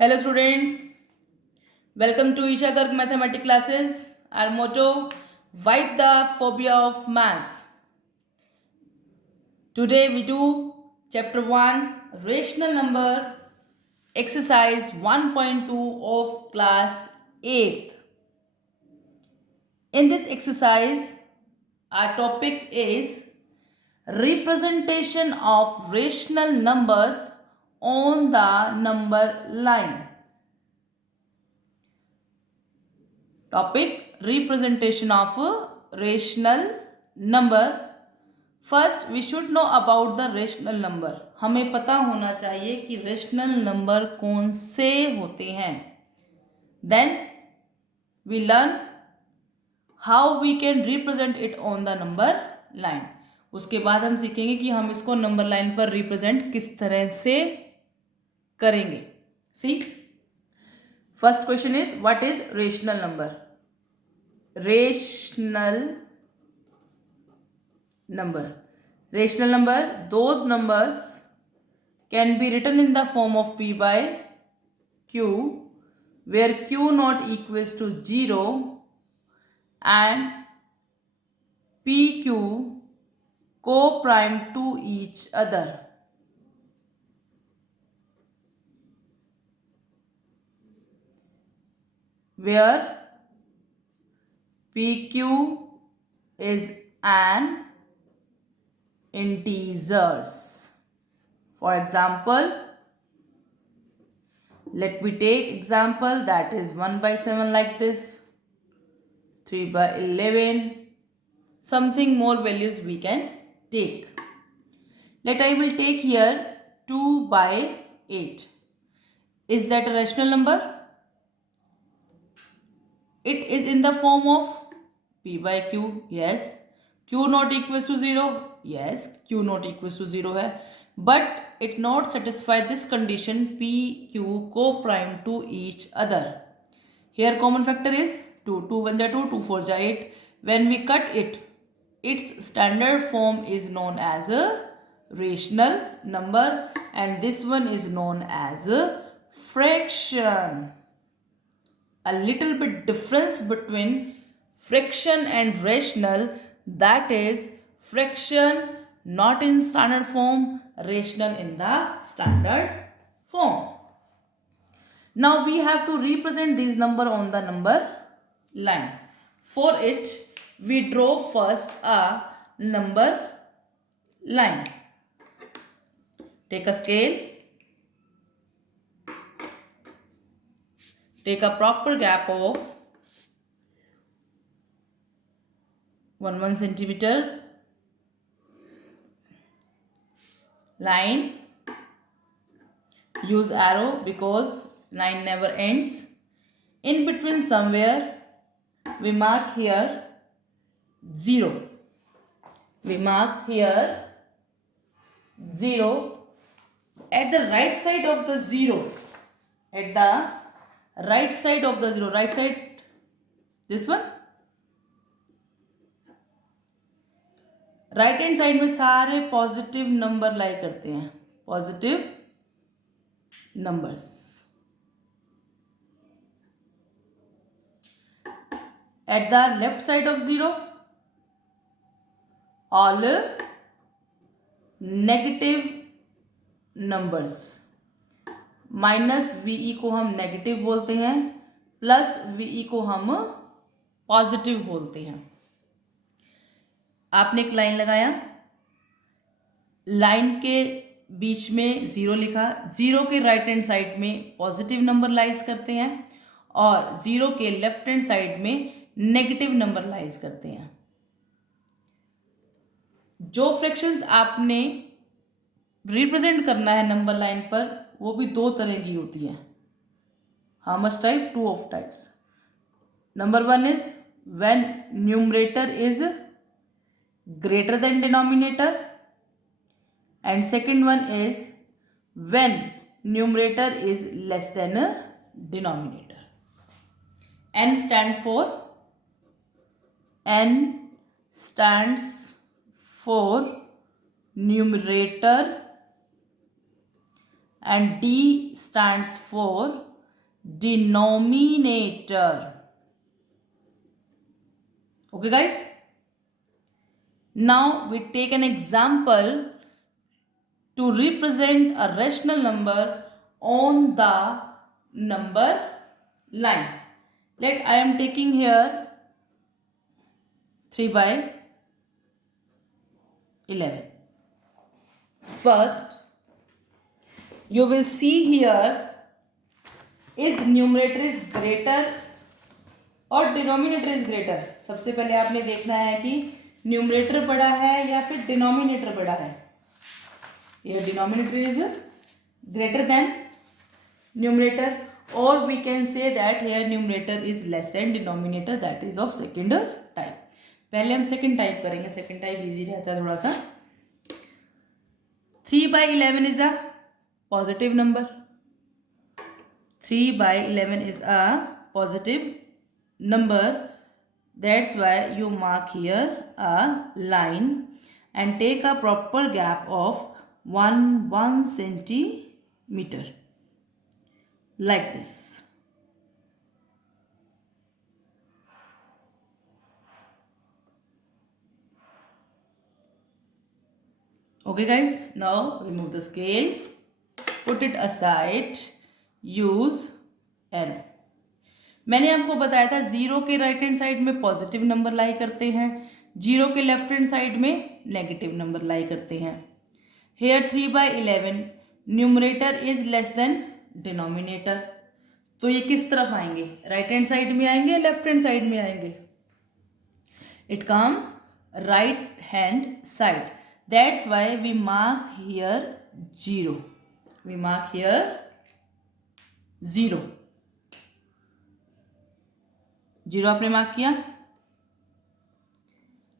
Hello student, welcome to Isha Garg Mathematics classes. Our motto, fight the phobia of maths. Today we do chapter 1, rational number, exercise 1.2 of class 8th. In this exercise, our topic is representation of rational numbers on the number line. Topic, representation of a rational number. First we should know about the rational number. हमें पता होना चाहिए कि rational number कौन से होते हैं. Then we learn how we can represent it on the number line. उसके बाद हम सीखेंगे कि हम इसको नंबर लाइन पर रिप्रेजेंट किस तरह से करेंगे. See, first question is what is rational number. Rational number, those numbers can be written in the form of P by Q, where Q not equals to 0 and PQ co-prime to each other. Where PQ is an integers. For example, let me take example that is 1 by 7 like this, 3 by 11, something more values we can take. Let I will take here 2 by 8. Is that a rational number? It is in the form of P by Q. Yes. Q not equals to 0. Yes, Q not equals to 0 है. But it not satisfy this condition P, Q co-prime to each other. Here common factor is 2. 2 1 ja 2, 2 4 ja 8. When we cut it, its standard form is known as a rational number and this one is known as a fraction. A little bit difference between fraction and rational, that is fraction not in standard form, rational in the standard form. Now we have to represent these number on the number line. For it, we draw first a number line. Take a scale. Take a proper gap of 1 centimeter. Line. Use arrow because line never ends. In between somewhere we mark here 0. We mark here 0. At the right side of the 0. At the right side of the 0. Right side, this one. Right hand side में सारे positive number lie करते हैं. Positive numbers. At the left side of 0 all negative numbers. Minus VE को हम नेगेटिव बोलते हैं, plus VE को हम पॉजिटिव बोलते हैं. आपने एक लाइन लगाया, लाइन के बीच में 0 लिखा. 0 के राइट हैंड साइड में पॉजिटिव नंबर लाइज करते हैं और 0 के लेफ्ट हैंड साइड में नेगेटिव नंबर लाइज करते हैं. जो फ्रैक्शंस आपने रिप्रेजेंट करना है नंबर लाइन पर, वो भी दो तरह की होती है. How much type? 2 of types. Number 1 is when numerator is greater than denominator, and second one is when numerator is less than a denominator. N stands for numerator and D stands for denominator. Okay guys, now we take an example to represent a rational number on the number line. Let I am taking here 3 by 11. First, you will see here is numerator is greater और denominator is greater. सबसे पहले आपने देखना है कि न्यूमरेटर बड़ा है या फिर डिनोमिनेटर बड़ा है. ये denominator is greater than numerator, और we can say that here numerator is less than denominator, that is of second type. पहले हम सेकंड टाइप करेंगे. सेकंड टाइप इजी रहता है थोड़ा सा. 3 by 11 is a positive number. 3 by 11 is a positive number. That's why you mark here a line and take a proper gap of 1 centimeter like this. Okay guys, now remove the scale, put it aside, use arrow. मैंने आपको बताया था 0 के right hand side में positive number lie करते हैं, 0 के left hand side में नेगेटिव नंबर लाई करते हैं. Here 3 by 11 numerator is less than denominator. तो ये किस तरफ आएंगे? राइट हैंड साइड में आएंगे, लेफ्ट हैंड साइड में आएंगे? It comes right hand side. That's why we mark here 0. We mark here 0. 0 आपने मार्क किया.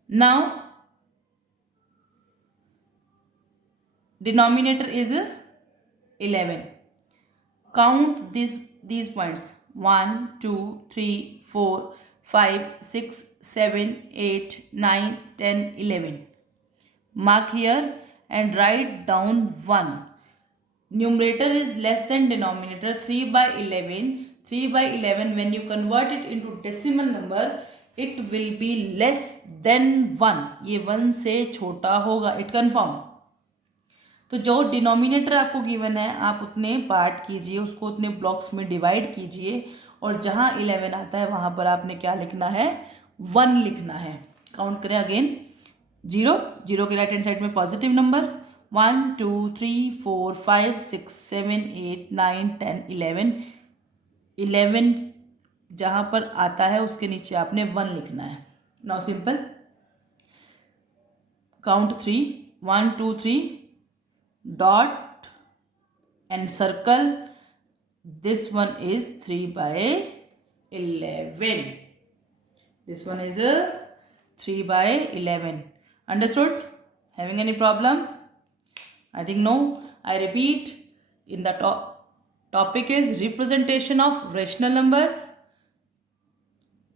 Now denominator is 11. Count these points. 1, 2, 3, 4, 5, 6, 7, 8, 9, 10, 11. Mark here and write down 1. Numerator is less than denominator. 3 by 11. 3 by 11, when you convert it into decimal number, it will be less than 1. ये 1 से छोटा होगा. It confirm. तो जो डिनोमिनेटर आपको गिवन है आप उतने पार्ट कीजिए, उसको उतने ब्लॉक्स में डिवाइड कीजिए, और जहाँ 11 आता है वहाँ पर आपने क्या लिखना है? 1 लिखना है. काउंट करें अगेन. 0 के राइट हैंड साइड में पॉजिटिव नंबर. 1, 2, 3, 4, 5, 6, 7, 8, 9, 10, 11. 11 जहाँ पर आता है उसके नीचे आपने 1 लिखना है. Now simple. Count 3. 1, 2, 3. Dot and circle. This one is 3 by 11. This one is a 3 by 11. Understood? Having any problem? I think no. I repeat, in the topic is representation of rational numbers.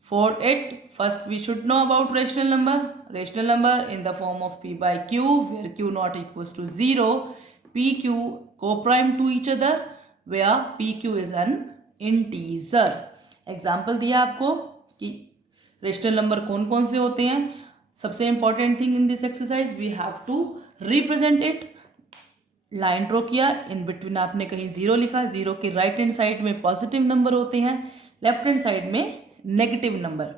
For it, first we should know about rational number. Rational number in the form of p by q, where q not equals to 0. pq co-prime to each other, where pq is an integer. Example दिया आपको कि rational number कौन कौन से होते हैं. सबसे important thing in this exercise, we have to represent it. Line draw किया, इन बिटवीन आपने कहीं 0 लिखा. 0 के राइट हैंड साइड में पॉजिटिव नंबर होते हैं, लेफ्ट हैंड साइड में नेगेटिव नंबर.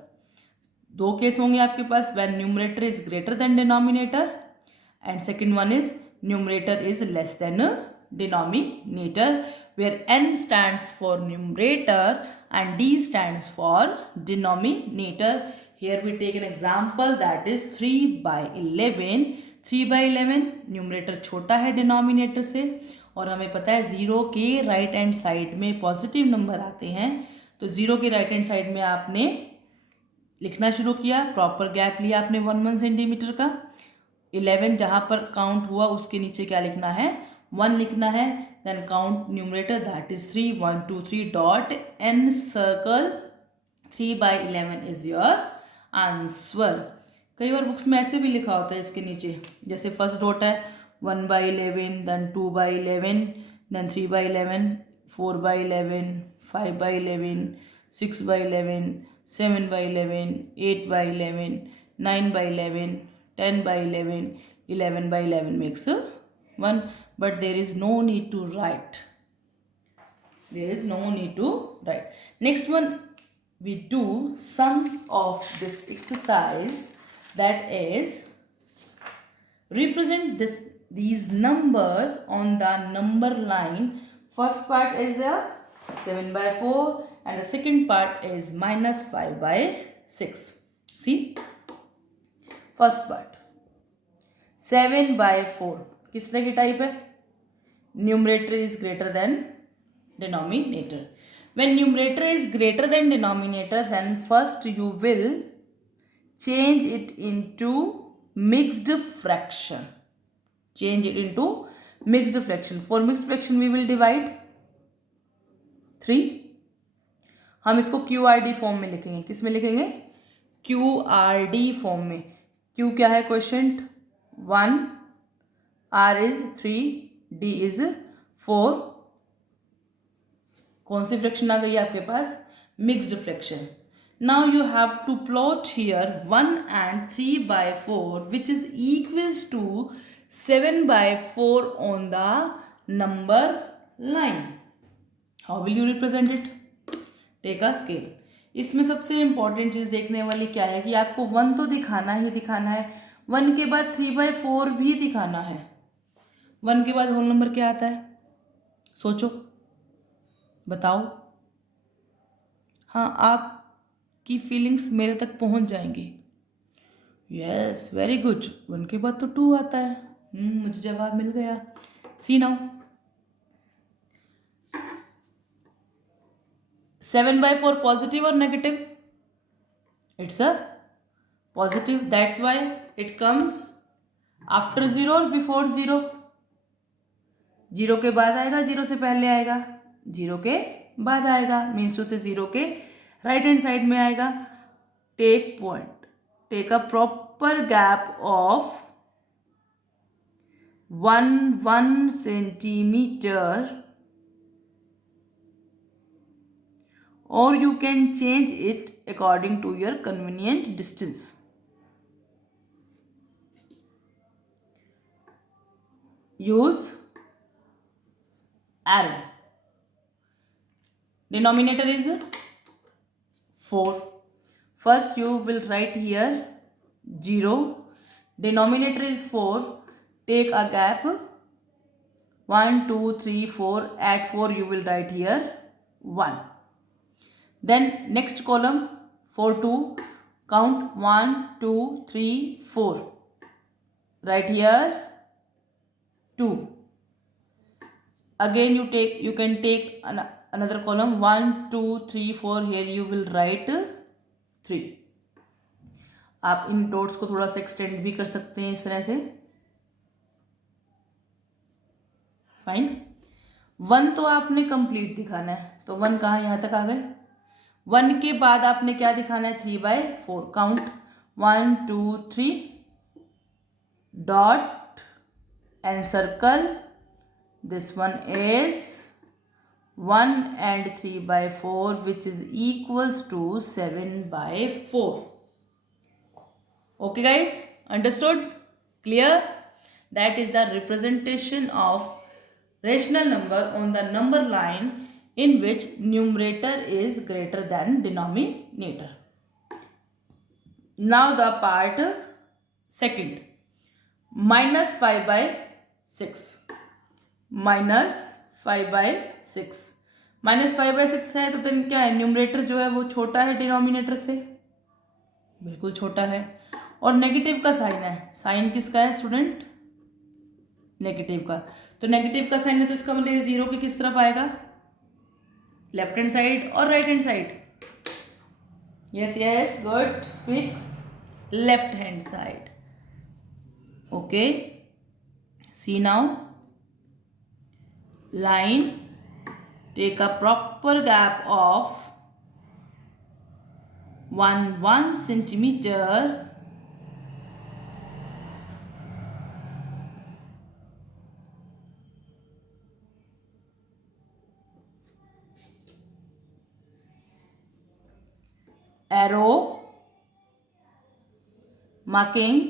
2 केस होंगे आपके पास. When numerator is greater than denominator, and second one is numerator is less than denominator, where n stands for numerator and d stands for denominator. Here we take an example, that is 3 by 11. 3 by 11 न्यूमरेटर छोटा है डिनोमिनेटर से, और हमें पता है 0 के right hand side में positive number आते हैं. तो 0 के राइट हैंड साइड में आपने लिखना शुरू किया, प्रॉपर गैप लिया आपने 1 सेंटीमीटर का. 11 जहाँ पर काउंट हुआ उसके नीचे क्या लिखना है? 1 लिखना है. Then count numerator, that is 3. 1, 2, 3 dot and circle. 3 by 11 is your answer. कई बार बुक्स में ऐसे भी लिखा होता है इसके नीचे, जैसे फर्स्ट डॉट है 1 by 11, then 2 by 11, then 3 by 11, 4 by 11, 5 by 11, 6 by 11, 7 by 11, 8 by 11, 9 by 11, 10 by 11, 11 by 11 makes 1, but there is no need to write. There is no need to write. Next one, we do sum of this exercise, that is represent these numbers on the number line. First part is the 7 by 4 and the second part is minus 5 by 6. See, first part 7 by 4 किस तरह की टाइप है? Numerator is greater than denominator. When numerator is greater than denominator, then first you will change it into mixed fraction. Change it into mixed fraction. For mixed fraction we will divide 3. हम इसको QRD form में लिखेंगे. किस में लिखेंगे? QRD form में. Q क्या है क्वेश्चन? 1, R is 3, D is 4. कौन सी फ्रैक्शन आ गई आपके पास? Mixed fraction. Now you have to plot here 1 and 3 by 4 which is equals to 7 by 4 on the number line. How will you represent it? Take a scale. इसमें सबसे इम्पॉर्टेंट चीज़ देखने वाली क्या है कि आपको 1 तो दिखाना ही दिखाना है, 1 के बाद 3 by 4 भी दिखाना है. 1 के बाद होल नंबर क्या आता है? सोचो, बताओ. हाँ, आपकी फीलिंग्स मेरे तक पहुंच जाएंगी. Yes, very good. 1 के बाद तो 2 आता है. मुझे जवाब मिल गया. सी नाउ, 7 by 4 पॉजिटिव और negative? It's a positive. That's why it comes after 0 और बिफोर 0. 0 के बाद आएगा, 0 से पहले आएगा, 0 के बाद आएगा, मीन्स टू से 0 के राइट हैंड साइड में आएगा. Take point, take a proper gap of 1 centimeter, or you can change it according to your convenient distance. Use arrow. Denominator is 4. First you will write here 0. Denominator is 4. Take a gap 1, 2, 3, 4. At 4 you will write here 1. Then next column 4, 2. Count 1, 2, 3, 4. Write here 2. Again you can take another column 1, 2, 3, 4. Here you will write 3. आप इन डॉट्स को थोड़ा सा एक्सटेंड भी कर सकते हैं इस तरह से. फाइन. 1 तो आपने कंप्लीट दिखाना है, तो 1 कहाँ? यहाँ तक आ गए. 1 के बाद आपने क्या दिखाना है? 3 by 4. काउंट 1, 2, 3. Dot and circle. This one is 1 and 3 by 4 which is equals to 7 by 4. Okay guys, understood? Clear? That is the representation of rational number on the number line in which numerator is greater than denominator. Now the part second, minus 5 by 6. माइनस 5 by 6. माइनस 5 by 6 है तो then क्या है? न्यूमरेटर जो है वो छोटा है डिनोमिनेटर से, बिल्कुल छोटा है. और नेगेटिव का साइन है. साइन किसका है स्टूडेंट? नेगेटिव का. तो नेगेटिव का साइन है तो इसका मतलब 0 के किस तरफ आएगा? लेफ्ट हैंड साइड और right hand side? Yes yes, good. Speak. Left hand side. Okay. See now, line, take a proper gap of 1 centimeter. Arrow marking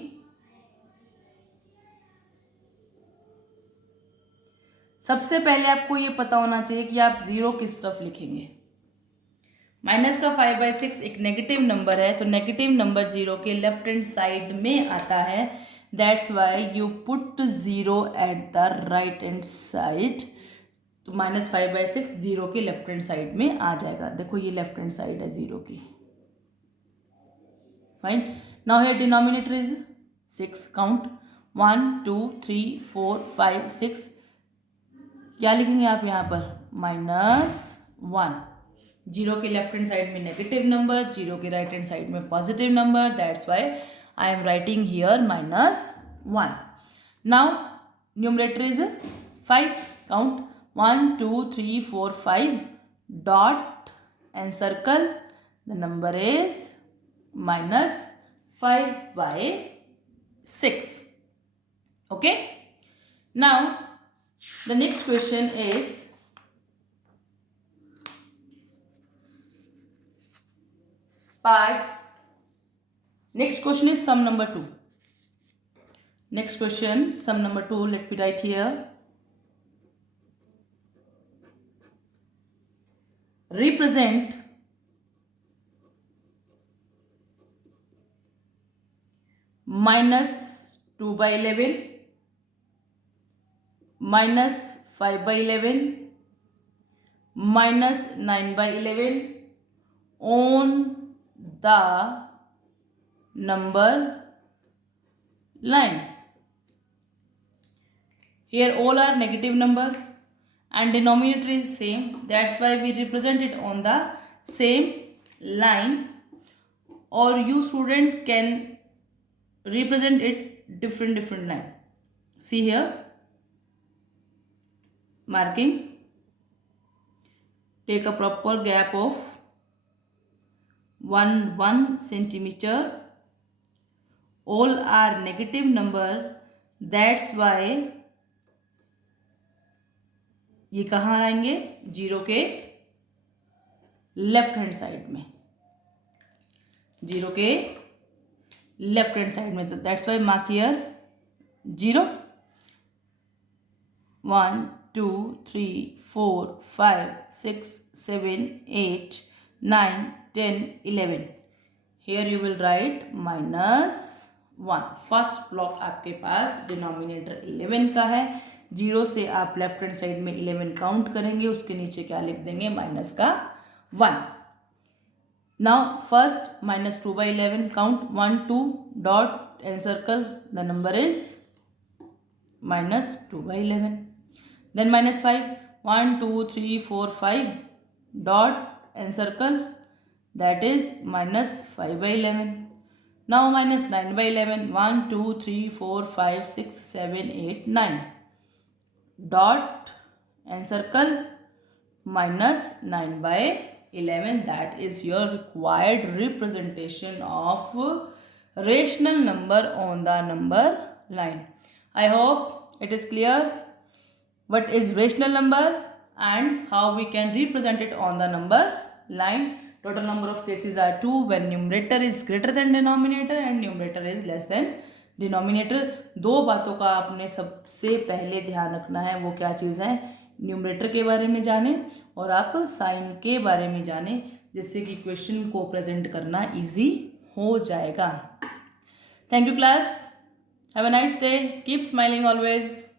सबसे पहले आपको ये पता होना चाहिए कि आप जीरो किस तरफ लिखेंगे। माइनस का 5/6 एक नेगेटिव नंबर है, तो नेगेटिव नंबर जीरो के लेफ्ट हैंड साइड में आता है। That's why you put zero at the right hand side. तो -5/6 जीरो के लेफ्ट हैंड साइड में आ जाएगा। देखो ये लेफ्ट हैंड साइड है जीरो की। Fine. Now here denominator is 6। काउंट 1 2 3 4 5 6। क्या लिखेंगे आप यहाँ पर? -1। जीरो के लेफ्ट हैंड साइड में नेगेटिव नंबर, जीरो के राइट हैंड साइड में positive number. That's why I am writing here -1. Now numerator is 5. काउंट 1 2 3 4 5 dot and circle. The number is -5/6. Okay. Now the next question is next question is sum number 2. Next question, sum number 2. Let me write here. Represent -2/11, -5/11, -9/11 on the number line. Here all are negative number and denominator is same. That's why we represent it on the same line, or you student can represent it different line. See here, marking. Take a proper gap of 1 centimeter. All are negative number. That's why ये कहाँ आएंगे? जीरो के left hand side में, जीरो के left hand side में। तो that's why mark here 0. 1 2 3 4 5 6 7 8 9 10 11. Here you will write -1. First block आपके पास डिनोमिनेटर 11 का है। जीरो से आप लेफ्ट हैंड साइड में 11 काउंट करेंगे, उसके नीचे क्या लिख देंगे? -1. Now first -2/11 count 1 2 dot and circle. The number is -2/11. Then -5 1 2 3 4 5 dot and circle. That is -5/11. Now -9/11 1 2 3 4 5 6 7 8 9 dot and circle. -9/11. That is your required representation of rational number on the number line. I hope it is clear what is rational number and how we can represent it on the number line. Total number of cases are 2 when numerator is greater than denominator and numerator is less than denominator. दो बातों का आपने सबसे पहले ध्यान रखना है. वो क्या चीज़ है? न्यूमरेटर के बारे में जाने और आप साइन के बारे में जाने, जिससे कि क्वेश्चन को प्रेजेंट करना इजी हो जाएगा. Thank you class. Have a nice day. Keep smiling always.